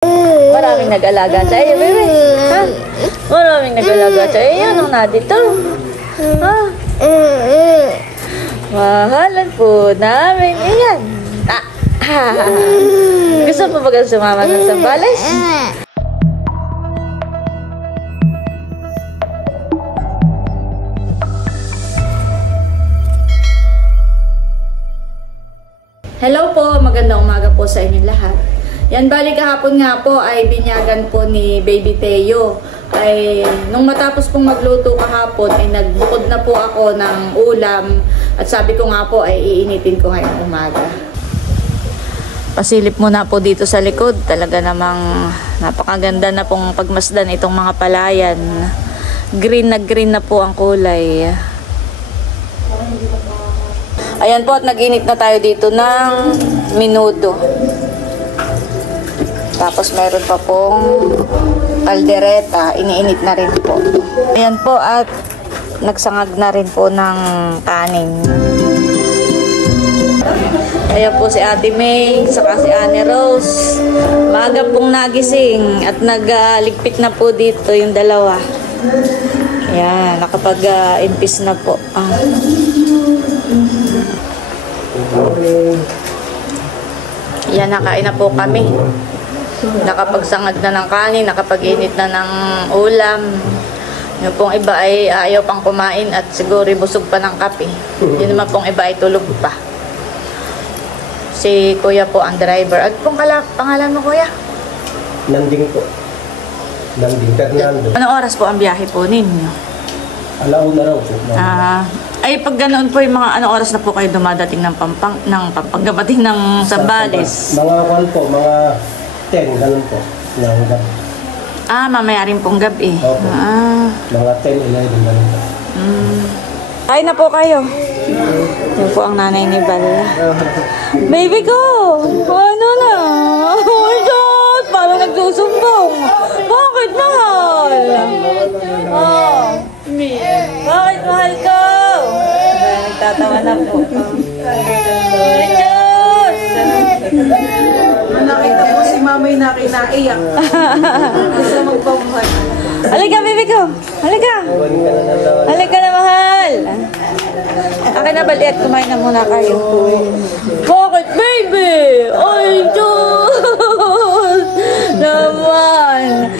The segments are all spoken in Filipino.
Maraming nag-alaga sa iyo, baby. Ha? Maraming nag-alaga sa iyo. Anong na dito? Ha? Mahalan po namin. Ayan. Gusto mo ba sumama ng Zambales? Hello po, magandang umaga po sa inyong lahat. Yan, bali kahapon nga po ay binyagan po ni Baby Teo. Ay, nung matapos pong magluto kahapon ay nagbukod na po ako ng ulam at sabi ko nga po ay iinitin ko ngayong umaga. Pasilip muna po dito sa likod. Talaga namang napakaganda na pong pagmasdan itong mga palayan. Green na po ang kulay. Ayan po at nag-init na tayo dito ng minudo. Tapos meron pa pong kaldereta. Iniinit na rin po. Ayan po at nagsangag na rin po ng kanin. Ayan po si Ate May, saka si Anne Rose. Maaga pong nagising at nagligpit na po dito yung dalawa. Ayan, nakapag-impis na po. Yan, nakain na po kami. Nakapagsangag na ng kanin, nakapag-init na ng ulam. Yung pong iba ay ayaw pang kumain at siguro busog pa ng kape. Yung naman pong iba ay tulog pa. Si Kuya po ang driver. At pong pangalan mo, Kuya? Nanding po. Nanding Fernando. Anong oras po ang biyahe po ninyo? Alauna raw po. Ay, pag ganoon po yung mga anong oras na po kayo dumadating ng pagdating ng Zambales? Mga kwan po, mga 10, ganun po. Mamaya rin pong gabi. Opo. Mga 10, 11, ganun po. Kain na po kayo. Yan po ang nanay ni Val. Baby ko! Ano na? Oh, God! Parang nagsusumbong. Bakit mahal? Bakit mahal ko? Nagtatawa na po. Diyos! Nakita po si mamay na kinaiyak. Gusto magpamuhay. Halika, baby ko! Halika! Halika na, mahal! Akin na bali at kumain na muna kayo. Bakit, baby? Ay, Diyos! Naman!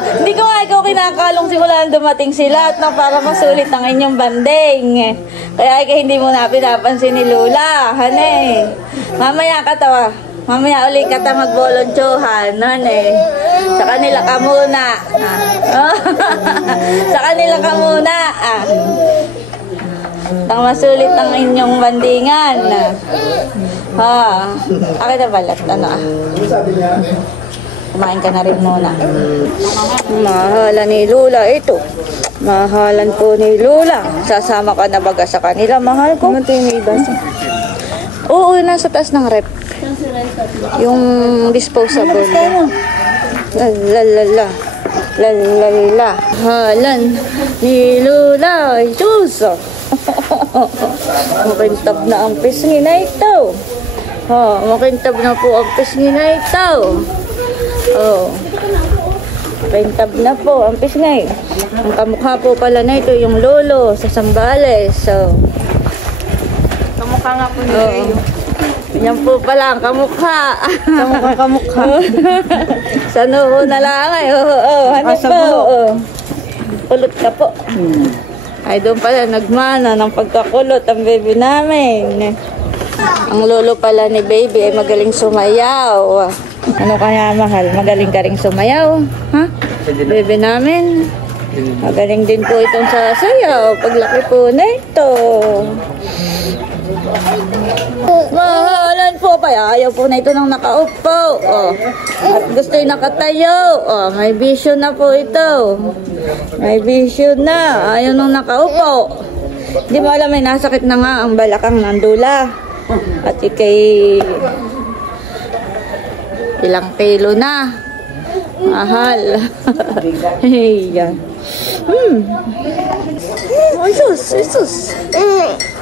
Hindi ko nga ikaw kinakalong simula nang dumating sila at para masulit ang inyong banding. Kaya hindi mo na pinapansin ni Lula. Hane, mamaya ka tawa. Mamaya ulit ka ta mag-volunteeran. Hane, sa kanila ka muna. Sa kanila ka muna. Tang masulit ang inyong bandingan. Akin na balat. Kumain ka na rin muna. Mahalan ni Lula ito. Mahalan po ni Lula. Sasama ka na baga sa kanila, mahal ko. Oo, nasa taas ng rep. Yung disposable. Lalala. Lalala. Halan ni Lula. Ay, Diyos. Makintab na ang pisngi na ito. Makintab na po ang pisngi na ito. Makintab na po ang pisngi. Ang kamukha po pala na ito yung lolo sa Zambales. Kamukha nga po niya. Yan po pala ang kamukha. Kamukha. Sa noo na lang ay. Ano po? Kulot ka po. Ay, doon pala nagmana ng pagkakulot ang baby namin. Ang lolo pala ni baby ay magaling sumayaw. Ano kaya, mahal? Magaling ka ring sumayaw? Ha? Baby namin? Magaling din po itong sasayaw. Paglaki po na ito. Mahalan po pa. Ayaw po na ito ng nakaupo. At gusto yung nakatayo. May vision na po ito. May vision na. Ayaw nung nakaupo. Hindi mo alam, may nasakit na nga ang balakang ng dula. At ikay ilang kilo na. Mahal. Hey, yan. Ay, sus. Ay, sus.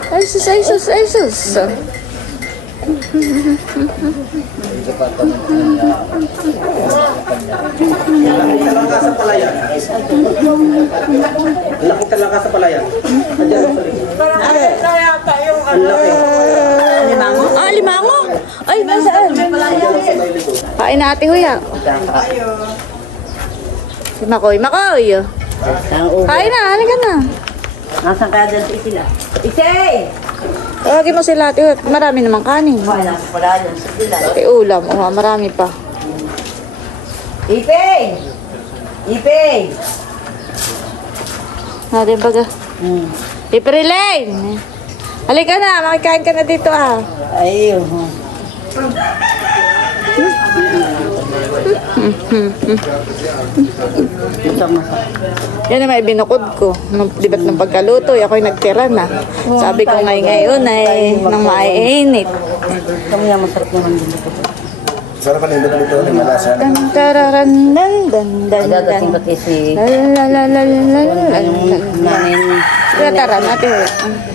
Ay, sus. Ay, sus. Ay, sus. Laki talaga sa palayan. Laki talaga sa palayan. Andiyan sa likod. Ang laki. Limango? Ah, limango? Ay, nasaan? Kain na ate Huya. Si Makoy. Makoy! Kain na, halika na. Nasaan kaya dyan si Isila? Isay! Tawagin mo sila ate Huya. Marami namang kanin. Wala ko pala dyan si Isila. Ate ulam. Oh, marami pa. Ipeng! Ipeng! Natin baga. Iprilane! Halika na, makikain ka na dito ah. Ayun. Yan naman ibinukod ko. Di ba't ng pagkaluto, ako'y nagtira na. Sabi ko ngayon ay nang maiinit. Kami nga masarap naman dito. Sarap pa rin dito. Malasa. Dan tararan dan dan dan Ada dan. dating pati si Lalalalalalala. namin Kaya tara natin.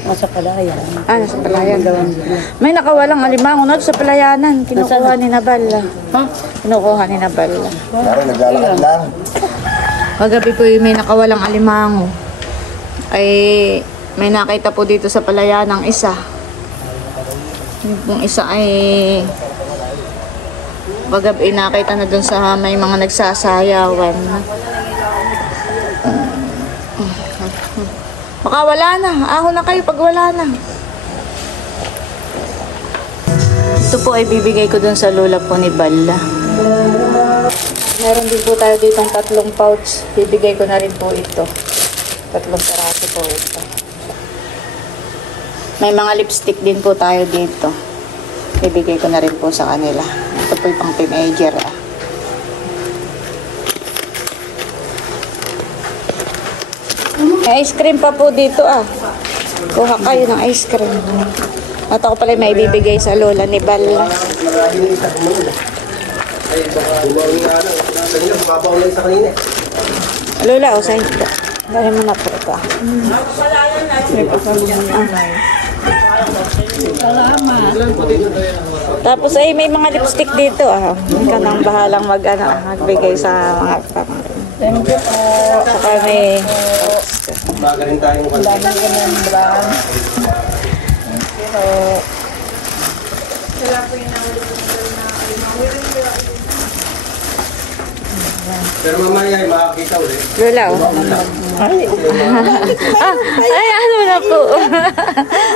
nasa Palayan. Ah, nasa palayan. May nakawalang alimango na sa palayanan. Kinukuha ni Nabal. Ha? Kinukuha ni Nabal. Parang naglalakad lang. Kagabi po may nakawalang alimango. Ay may nakita po dito sa palayanang isa. Yung isa ay kagabi nakita na dun sa may mga nagsasayawan. Baka wala na. Ahon na kayo pag wala na. Ito po ay bibigay ko dun sa lola po ni Balla. Meron din po tayo ditong 3 pouch. Bibigay ko na rin po ito. 3 sarasi po ito. May mga lipstick din po tayo dito. Bibigay ko na rin po sa kanila. Ito po yung pang teenager ah. May ice cream pa po dito ah. Kuha kayo ng ice cream. At ako pala may bibigay sa lola ni Balla. Lola, o sa'yo po. Dali mo na po ito. Tapos ay may mga lipstick dito ah. Ikaw nang bahalang magbigay sa mga thank you po. Saka may Magaling tayong pero mamaya ay makakita ulit. Lola oh. Ay, ano na po.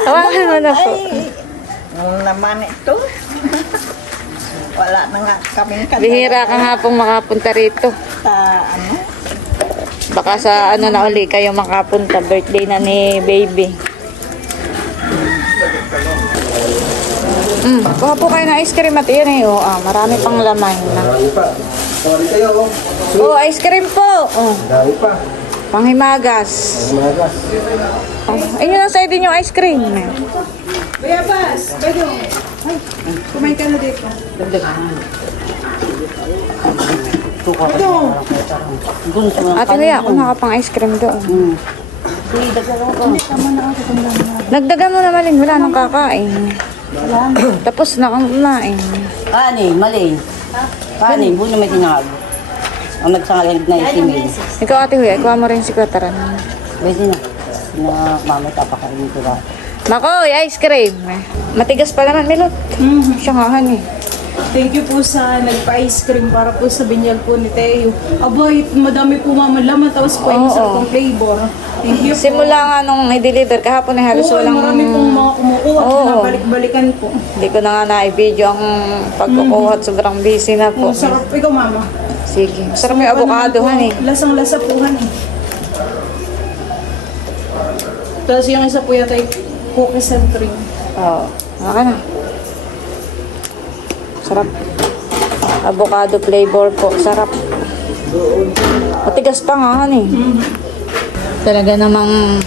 Hawakan mo na po. Naman ito. Wala na nga kaming Bihira ka nga pong makapunta rito. ano. Baka sa ano na uli kayo makapunta. Birthday na ni baby. Kuha po kayo ng ice cream at yun eh. Oh, marami pang laman na. Marami pa. Sorry kayo. Oh, ice cream po. Oh, Marami pa. panghimagas. Umagas. Oh, ayun ang side din yung ice cream. Kuya Bas, bayo. Ay, kumain ka na dito. Ate Kuya, kuha ka pang ice cream doon. Nagdagan mo na malin, wala nang kakain. Tapos na kang kumain. Kanin, malin. Kanin, buno may tinawag. Ang nagsangalig na isimil. Ikaw Ate Kuya, ikuha mo rin si Kwataran. Pwede na. Na mamay tapakain ito ba? Makoy, ice cream. Matigas pa naman, Milot. Siya nga, honey. Thank you po sa nagpa-ice cream para po sa binyag po ni Teo. Abay, madami po mamalaman tapos po yung sa pang flavor. Thank you po. Simula nga nung i-deliver, kahapon ay halos Oo, walang... marami pong mga kumukuha at Oo. nabalik-balikan po. Hindi ko na nga na-video ang pagkukuha at sobrang busy na po. Sarap. Ikaw, mama. Sige. Sarap yung avocado, honey. Lasang-lasa po, honey. Tapos yung isa po yata yung cookies and cream. Oo. Maka na. Sarap. Avocado flavor po. Sarap. Matigas pa nga, honey. Talaga namang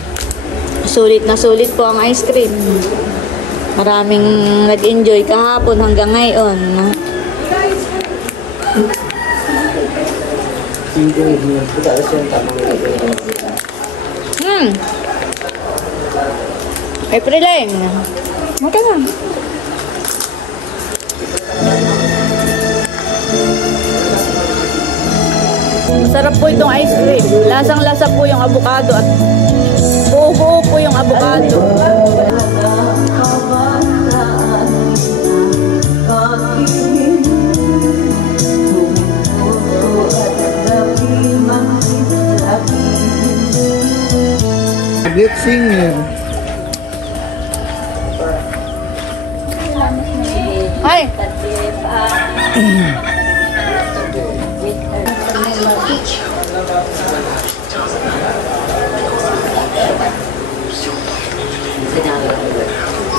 sulit na sulit po ang ice cream. Maraming nag-enjoy kahapon hanggang ngayon. April Line. Maka na. Masarap po itong ice cream. Lasang-lasa po yung avocado at buo-buo po yung avocado. Get singing. Ay!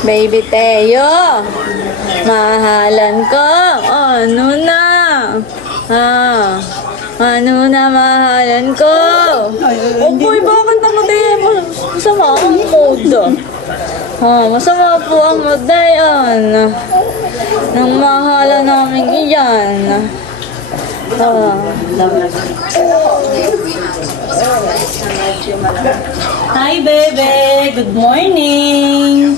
Baby Teo, mahalan ko. Ano na? Ano na mahalan ko? Opoy, bakit naman tayo? Masama ang mood. Masama po ang mood na yan. Nang mahalan namin iyan. Hi, bebe. Good morning.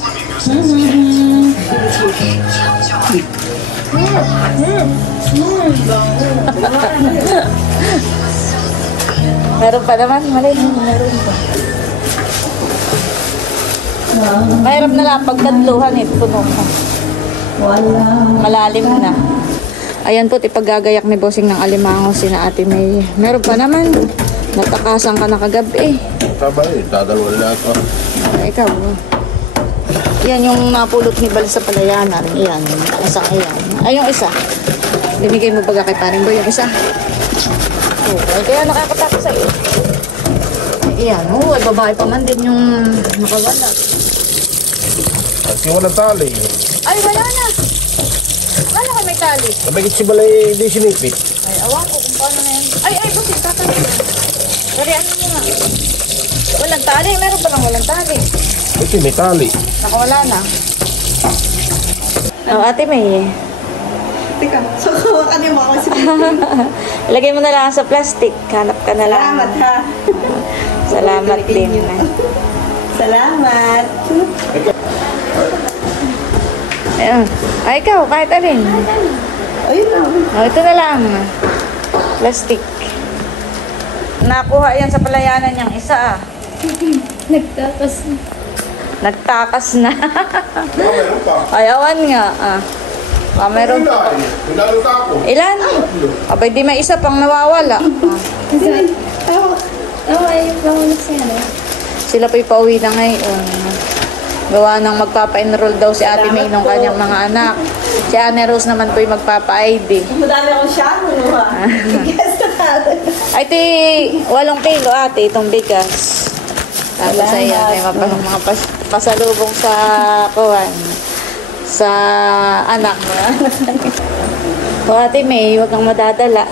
Meron pa naman, mali. Meron pa. Mahirap na lang pagkatluhan eh, puno ka. Malalim na. Ayan po, ipagagayak ni Bossing ng alimango sina Ate May. Meron pa naman. Natakasan ka na kagabi eh. Tama eh, dadalawa na ito. Ikaw. Yan yung napulot ni Bal sa palayanan. Yan, isang iyan. Ay, yung isa. Binigay mo baga kay paring Boy yung isa. Okay, kaya nakakataka sa iyo. Ayan, ay babae pa man din yung nakawala. Kasi wala tali. Ay, wala na. Wala ka may tali. Nabagit si Balay di sinipit. Ay, awan ko kung paano na yan. Ay, Bossing, tatali na. Karihan mo nga. Walang tali. Meron pa lang walang tali. Ito may tali. Nakawala na. Ate May. Teka, so kawakan mo ako si Ilagay mo na lang sa plastic. Hanap ka na lang. Salamat ha. Salamat din. Salamat. Ayun. Ay, ikaw, kahit alin. Ayun na. Ito na lang. Plastic. Nakuha yan sa palayanan niyang isa. Nagtakas. Nagtakas na. Ay, awan nga. Meron pa. Ilan? Abay, di may isa pang nawawala. Sila po'y pauwi na ngayon. Gawa ng magpapa-enroll daw si Ate May ng kanyang mga anak. Si Anne Rose naman po'y magpapa-ID. Madami akong siya. Ay, 8 kilo ate itong bigas. Tapos ayan, may mga pasalubong sa kuwan. Sa anak mo. O Ate May, huwag kang madadala.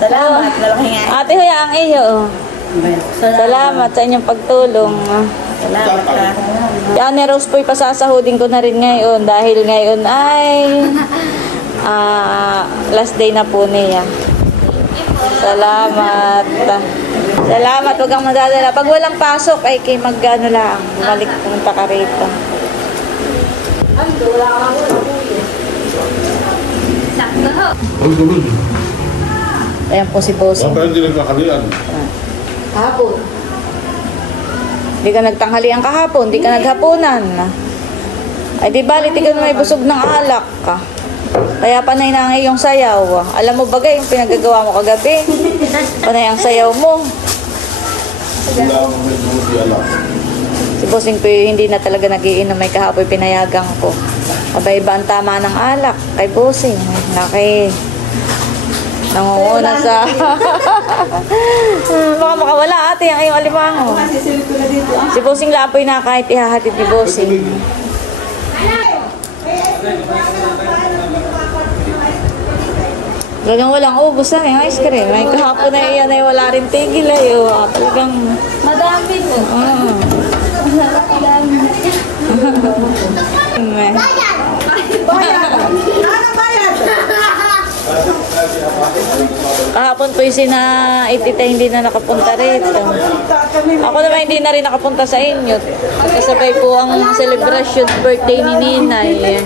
Salamat. Malaki nga. Ate Huya, ang iyo. Salamat sa inyong pagtulong. Salamat ha. Si Anne Rose po'y pasasahudin ko na rin ngayon dahil ngayon ay last day na po niya. Salamat. Salamat, huwag kang madadala. Pag walang pasok ay kay mag-ano lang. Bumalik pumunta ka rito. Ayan po si Bossing. Pero hindi nagkakalian. Kahapon. Hindi ka nagtanghalian kahapon, hindi ka naghapunan. Ay di bali, di ka na may busog ng alak ka. Kaya panay na ang iyong sayaw. Alam mo bagay yung pinagagawa mo kagabi? Panay ang sayaw mo. Wala akong may buti alam. Si Bossing po hindi na talaga nagiinom, may kahapoy pinayagang ko. Abay-iba ang tama ng alak kay Bossing. Naki. Nangunguna sa... Baka makawala ate ang iyong alimango. Sisilip ko na dito. Si Bossing Lapoy na kahit ihahatid ni Bossing. Talagang walang ubos na yung ice cream. May kahapon na iyan ay wala rin tigil ay. Talagang... Madami po. Madami. Kahapon po yung sina Itita hindi na nakapunta rito. Ako naman hindi na rin nakapunta sa inyo. Kasabay po ang celebration birthday ni Ninay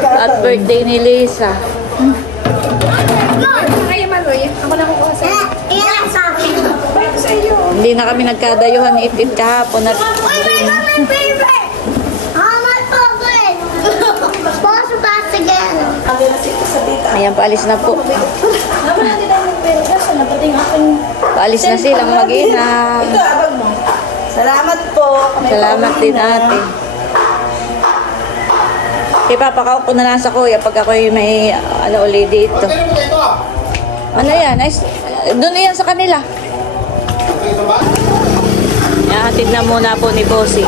at birthday ni Lisa. Kaya Maloy, ako na ko Hindi na kami nagkadayuhan ni Itit kahapon. My favorite! My favorite! Boss back again. Ayan, paalis na po. Paalis na silang mag-ina. Salamat po. Salamat din ate. Ipapakaw ko na lang sa kuya pag ako may uli dito. Ano yan? Doon yan sa kanila. Hatid na muna po ni Bossy.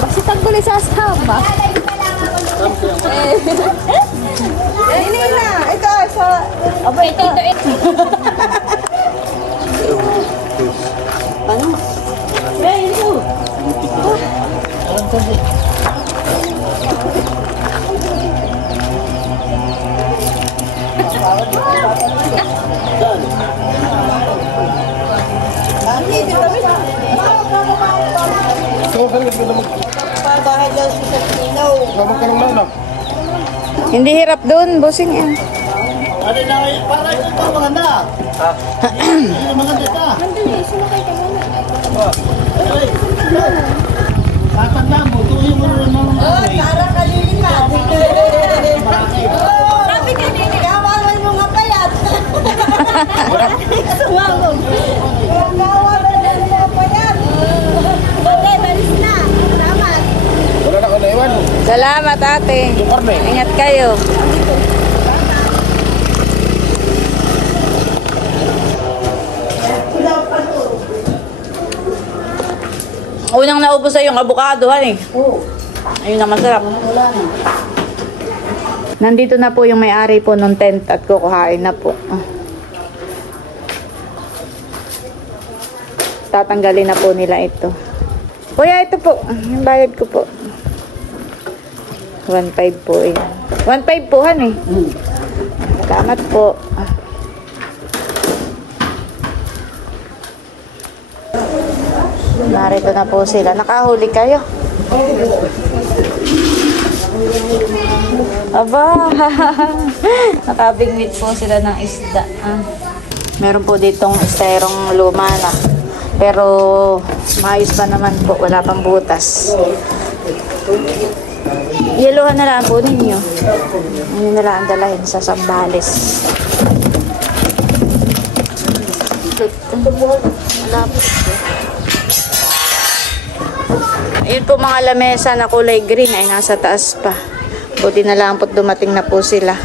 Bakit ang gulis sa asama? Hindi na. Ito, sa... Aba, ito. Ano? Hindi hirap doon, bossing yan. Ano na, para ito pa maganda. Maganda ito. Tatanda mo, tuloy mo rin mga Para kalilita. Sabi ka din, kawalan mo nga payat. Sumangog. Kawalan mo nga payat. Okay, balis na. Salamat. wala na ako naiwan. Salamat ate. Ingat kayo. Unang naubos ay yung avocado, han eh. Oo. Ayun ang masarap. Wala na. Nandito na po yung may-ari po ng tent at kukuhain na po. Tatanggalin na po nila ito. Kuya, ito po. Yung bayad ko po. 1.5 po eh. 1.5 po, han eh. Salamat po. Narito na po sila. Nakahuli kayo. Aba, nakabingwit po sila ng isda. Meron po ditong esterong luma na. Pero maayos pa naman po. Wala pang butas. Yeluhan na lang po ninyo. Ano na lang dalahin sa Sambales. Wala po. Yun po mga lamesa na kulay green ay nasa taas pa. Buti na lang po't dumating na po sila.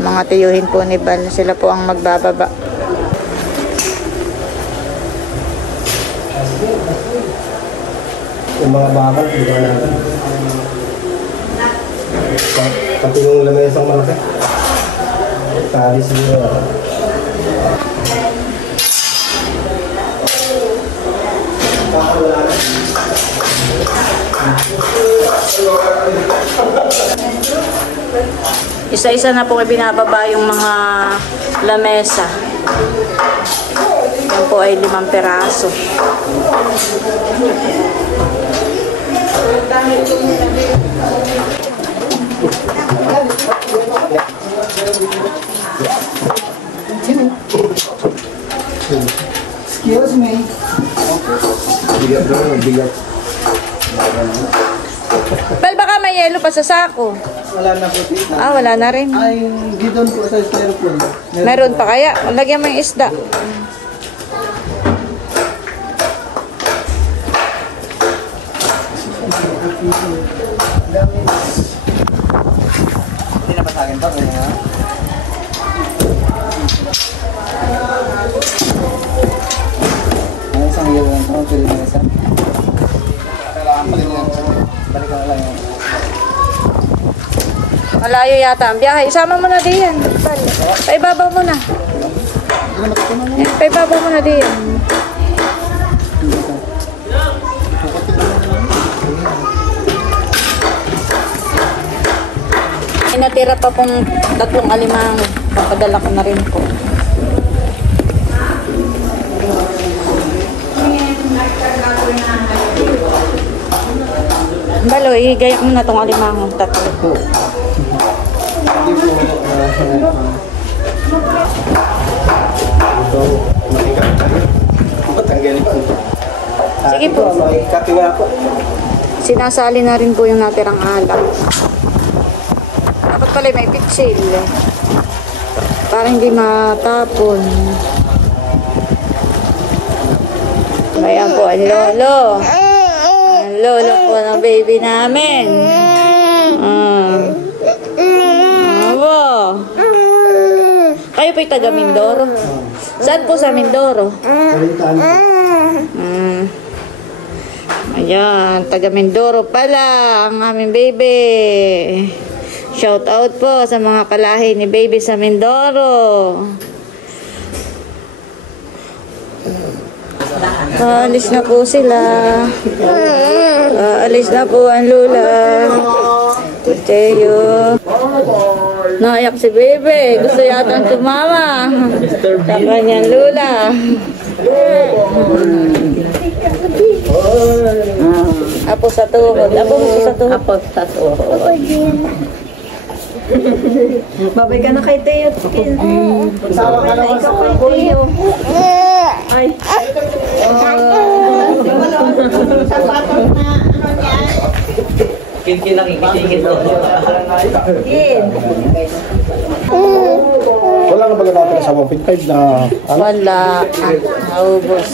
Mga tiyuhin po ni Bal. Sila po ang magbababa. Yung mga bakal, dito natin. Pati yung lamesang malaki. Tali siguro. Isa-isa na po binababa yung mga lamesa. Yan po ay 5 peraso. Excuse me. Bigat naman, bigat. Bal, baka may yelo pa sa sako. Wala na po dito. Wala na rin. Ay, gidon po sa styrofoam. Meron pa kaya? Lagyan mo yung isda. Hindi na ba sa akin to? Ano isang yelo lang ito? Pwede na isa. Kailangan pa rin yan. Balikan na lang yun. Malayo yata ang biyahe. Isama mo na diyan. Bal, paibabaw mo na. Paibabaw mo na diyan. May natira pa pong 3 alimango. Papadala ko na rin po. Balo, igayak mo na itong alimangong tatlo. Hindi po. Ito, matigas tayo. Tanggalin po. Sige po. Katiwa po. Sinasali na rin po yung natirang alak. Dapat pala may pitsil. Para hindi matapon. Ayan po, ang lolo. Ang lolo po ng baby namin. Abo. Kayo po'y taga Mindoro. Saan po sa Mindoro? Ayan, taga Mindoro pala ang aming baby. Shout out po sa mga kalahi ni baby sa Mindoro. Aalis na po sila. Aalis na po ang lula. Teo. Naiyak si baby. Gusto yata tumama sa kanyang lula. Apo sa tuhod. Apo sa tuhod. Apo sa tuhod. Babay ka na kay Teo. Sawa ka naman sa Teo. Ay. Kin nakikitigil to. Wala ka ba natin sa 1.5 na ano? Wala. Naubos.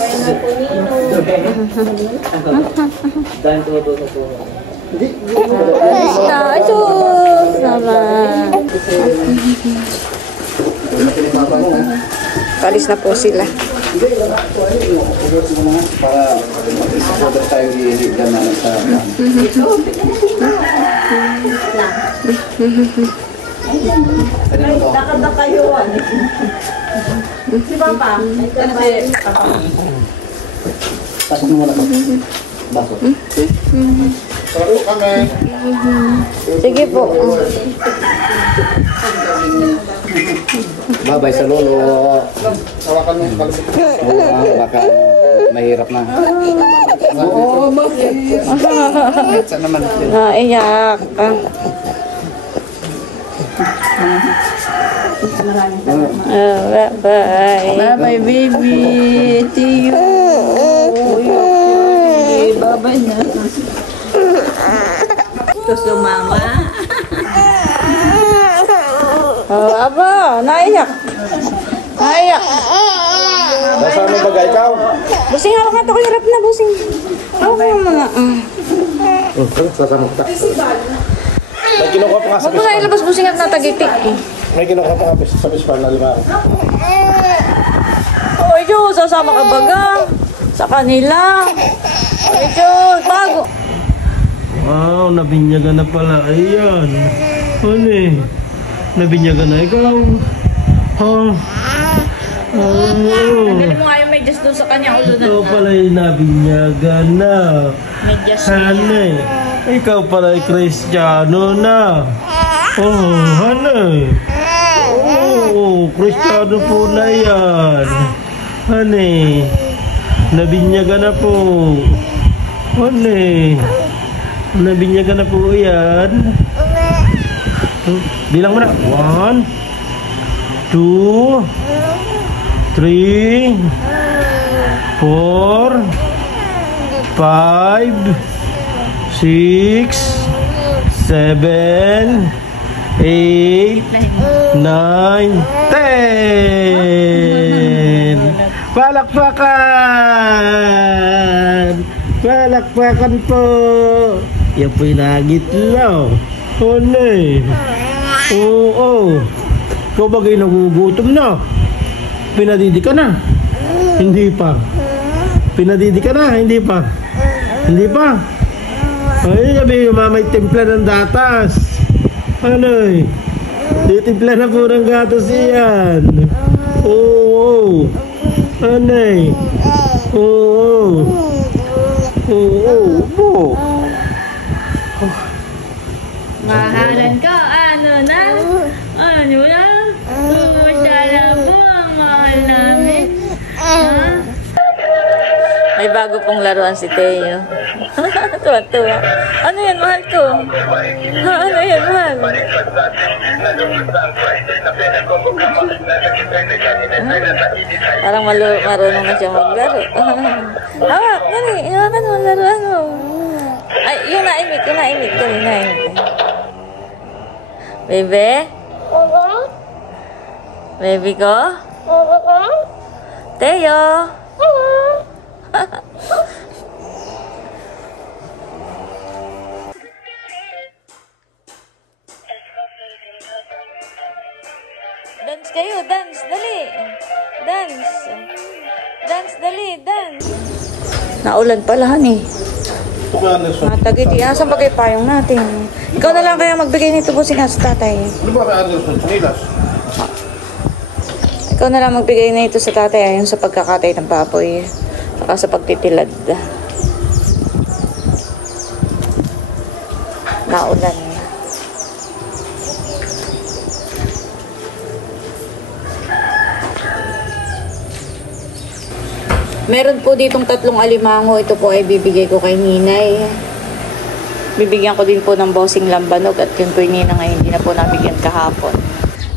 Ay, sus! Naman. Palis na po sila. Para mag-order tayo i-higyan na lang sa Lakad na kayo. Si Papa. pasok mo muna ko. Baso. Sorry kami. Sige po. Babay sa lolo. Hawakan mo yung kalabit. Baka mahirap na. Oo, bakit? Saan naman? Naiyak. Bye-bye. Bye-bye, baby. See you. Bye-bye na. Ito sumama. Oh, aba, naiyak. Naiyak. Nasaan mo bagay ikaw? Busing, hawak nga ito. Hirap na, busing. Hawak mo muna. Sasama kita. May kinukuha pa nga sa Huwag mo na ilabas, busing at natagitik. May kinukuha pa nga sa Pispar na 5. Oh, Diyos, sasama ka baga. Sa kanila. Oh, Diyos, bago. Wow, nabinyagan na pala. Ayan. Ano eh? Nabinyagan na ikaw. Oh. Oh. Dali mo nga yung medyas doon sa kanya ulo na. Ikaw pala yung nabinyagan na. Medyas. Ano eh? Ikaw pala yung Kristiyano na. Oh, ano eh? Oh, Kristiyano po na yan. Ano eh? Nabinyagan na po. Ano eh? Nabinyagan na po yan. Bilang mo na. 1, 2, 3, 4, 5, 6, 7, 8, 9, 10. Palakpakan! Palakpakan po! Yan po yung nagitlaw. Oh, ne. Oo. Ikaw bagay nagugutom na. Pinadidi ka na. Hindi pa. Pinadidi ka na. Hindi pa. Hindi pa. Ay, sabi yung mamay timpla ng datas. Ano eh? Titimpla na po ng gatas yan. Oo. Ano eh? Oo. Oo. Mahalan ka, ano na? Ano na? Kumusta na po ang mahal namin? Ha? May bago pong laruan si Teo. Tuwa-tuwa. Ano yan, mahal ko? Ha, ano yan, mahal? Parang marunong na siya maglaro. Hawak, dali. Hawakan mo, laruan mo. Ay, yung naimik. Dali, naimik. Bebe? Baby ko? Teo? Dance kayo, dance, dali. Dance. Dance, dali, dance. Naulan pala, honey. Matagid, asan ba kayo payong natin? Ikaw na lang kaya magbigay nito busing sa tatay. Ano ba kay Anderson? Sinilas? Ikaw na lang magbigay na ito sa tatay ayon sa pagkakatay ng baboy. Saka sa pagtitilad. Naulan. Meron po ditong 3 alimango. Ito po ay bibigay ko kay Ninay. Bibigyan ko din po ng bossing lambanog at yun po yung ninang ay hindi na po nabigyan kahapon.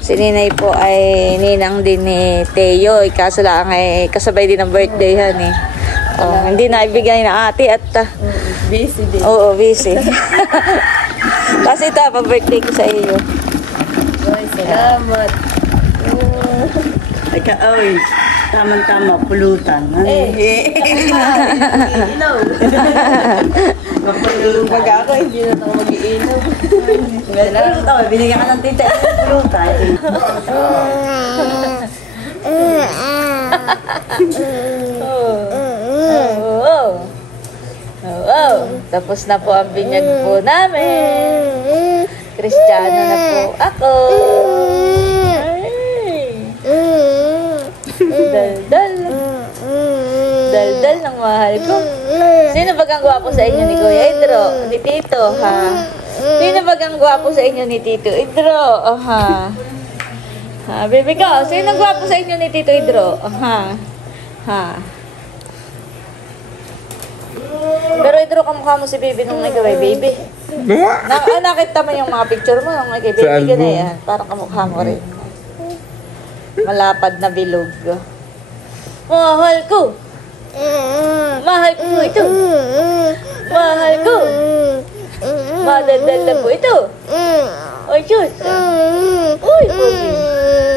Si Ninay po ay ninang din ni Teo. Kaso lang ay kasabay din ng birthday yan eh. Oh, hindi na ibigay na ate at Busy din. oo, busy. Kasi ito, pa-birthday ko sa iyo. Ay, salamat. Ay, kaaway. Tama-tama, pulutan. Ilaw. Mapulutang. Pag ako, hindi na ako mag-iinom. Pulutan. Binigyan ka ng tita. Pulutan. Oo. Tapos na po ang binyag po namin. Kristiyano na po ako. Dal-dal. Dal-dal ng mahal ko. Sino bagang gwapo sa inyo ni Kuya Idro? Ni Tito, ha? Sino bagang gwapo sa inyo ni Tito Idro? Ha? Ha, baby ko, sino gwapo sa inyo ni Tito Idro? Ha? Ha? Pero Idro, kamukha mo si baby nung ikaw ay baby. Nakita mo yung mga picture mo nung ikaw baby ka na yan. Parang kamukha mo rin. Malapad na bilog. Mahal ko. Mahal ko po ito. Mahal ko. Madaldal na po ito. Ay, Diyos. Uy, pogi.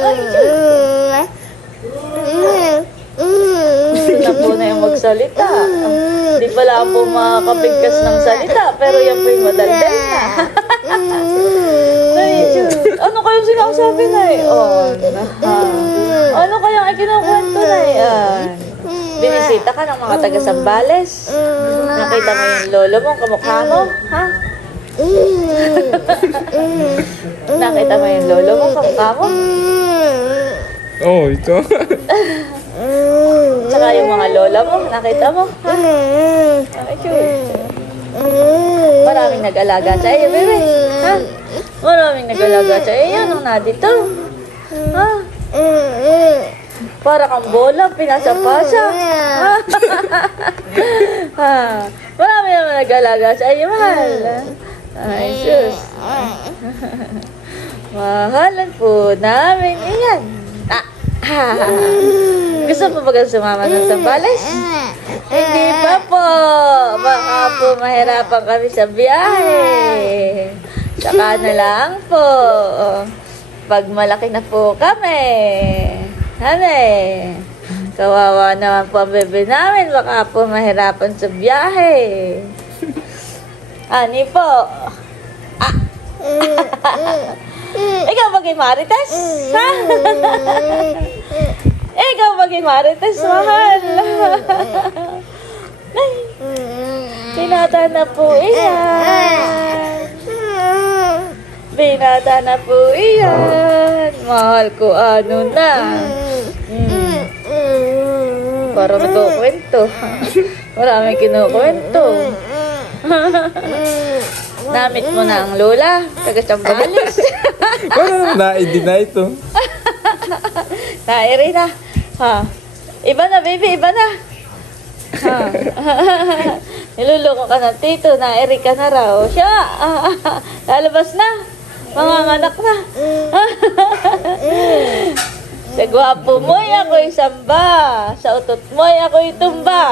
Ay, Diyos. Na po na yung magsalita. Di pala po makakabigkas ng salita, pero yan po yung madaldal na. Ay, Diyos. Ano kayong sinasabi na eh? Ano kayang ikinukwento na eh? Binisita ka ng mga taga-Sambales. Nakita mo yung lolo mo, kamukha mo? Ha? Nakita mo yung lolo mo, kamukha mo? Oh, ito. Tsaka yung mga lola mo, nakita mo? Ha? Ay, Diyos. Maraming nag-alaga sa iyo, bebe. Ha? Maraming nag-alaga sa iyo. Yan ang nadito. Ha? Para kang bola, pinasa-pasa. Ha? Ha? Maraming naman nag-alaga sa iyo, mahal. Ay, sus. Mahalan po namin. Ayan. Gusto mo ba sumama ng Sambales? Hindi pa po. Baka po mahirapan kami sa biyahe. Saka na lang po. Pag malaki na po kami. Hane. Kawawa naman po ang bebe namin. Baka po mahirapan sa biyahe. Ani po. Ikaw maging Marites? Ha? Ikaw maging Marites, mahal. Ay, binata na po iyan. Binata na po iyan. Mahal ko, ano na. Parang nagkukwento. Maraming kinukwento. Namit mo na ang lola. Taga-Sambales. Parang na-i-deny ito. Nairi na. Ha. Iba na, baby. Iba na. Ha. Niluloko ka na, tito, na Erika na raw. Siya, lalabas na. Manganganak na. Sa gwapo mo'y ako'y samba. Sa utot mo'y ako'y tumba.